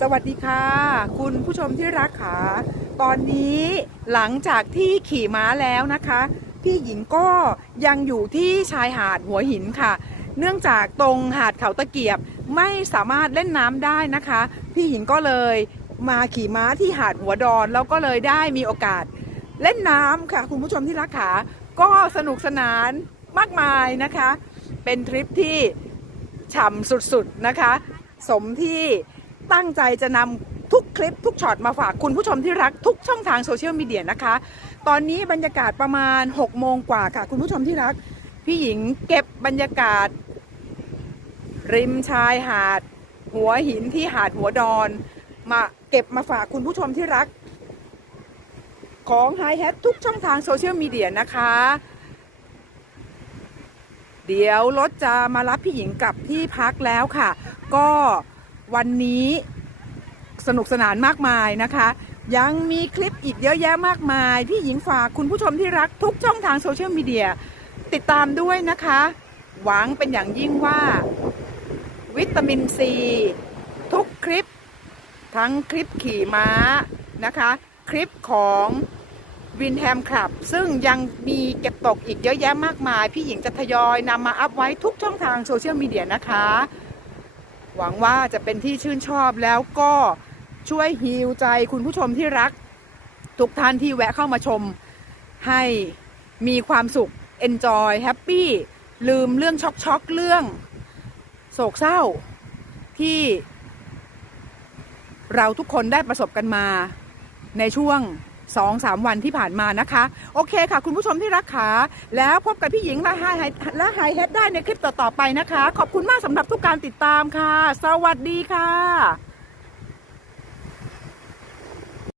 สวัสดีค่ะ คุณผู้ชมที่รักค่ะ ตอนนี้หลังจากที่ขี่ม้าแล้วนะคะ พี่หญิงก็ยังอยู่ที่ชายหาดหัวหินค่ะ เนื่องจากตรงหาดเขาตะเกียบไม่สามารถเล่นน้ำได้นะคะ พี่หญิงก็เลยมาขี่ม้าที่หาดหัวดอนแล้วก็เลยได้มีโอกาสเล่นน้ำค่ะ คุณผู้ชมที่รักค่ะก็สนุกสนานมากมายนะคะ เป็นทริปที่ฉ่ำสุดๆนะคะ สมที่ ตั้งใจจะนำทุกคลิปทุกช็อตมาฝากคุณผู้ชมที่รักทุกช่องทางโซเชียลมีเดียนะคะ ตอนนี้บรรยากาศประมาณ 6 โมงกว่าค่ะ คุณผู้ชมที่รัก พี่หญิงเก็บบรรยากาศ ริมชายหาด หัวหินที่หาดหัวดอน มาเก็บมาฝากคุณผู้ชมที่รัก ของ h i h a t ทุกช่องทางโซเชียลมีเดียนะคะเดี๋ยวรถจะมารับพี่หญิงกลับที่พักแล้วค่ะ ก็ วันนี้สนุกสนานมากมายนะคะ ยังมีคลิปอีกเยอะแยะมากมาย พี่หญิงฝากคุณผู้ชมที่รักทุกช่องทางโซเชียลมีเดียติดตามด้วยนะคะ หวังเป็นอย่างยิ่งว่า วิตามินซี ทุกคลิป ทั้งคลิปขี่ม้านะคะ คลิปของวินแฮมคลับ ซึ่งยังมีเก็บตกอีกเยอะแยะมากมาย พี่หญิงจะทยอยนำมาอัพไว้ทุกช่องทางโซเชียลมีเดียนะคะ หวังว่าจะเป็นที่ชื่นชอบแล้วก็ช่วยฮิวใจคุณผู้ชมที่รัก ทุกท่านที่แวะเข้ามาชม ให้มีความสุข enjoy happy ลืมเรื่องช็อกช็อกเรื่อง โศกเศร้า ที่ เราทุกคนได้ประสบกันมาในช่วง 2-3 วันที่ผ่านมานะคะ โอเคค่ะ คุณผู้ชมที่รักขาแล้วพบกับพี่หญิงและไฮและไฮเฮดได้ในคลิปต่อๆไปนะคะ ขอบคุณมากสำหรับทุกการติดตามค่ะ สวัสดีค่ะ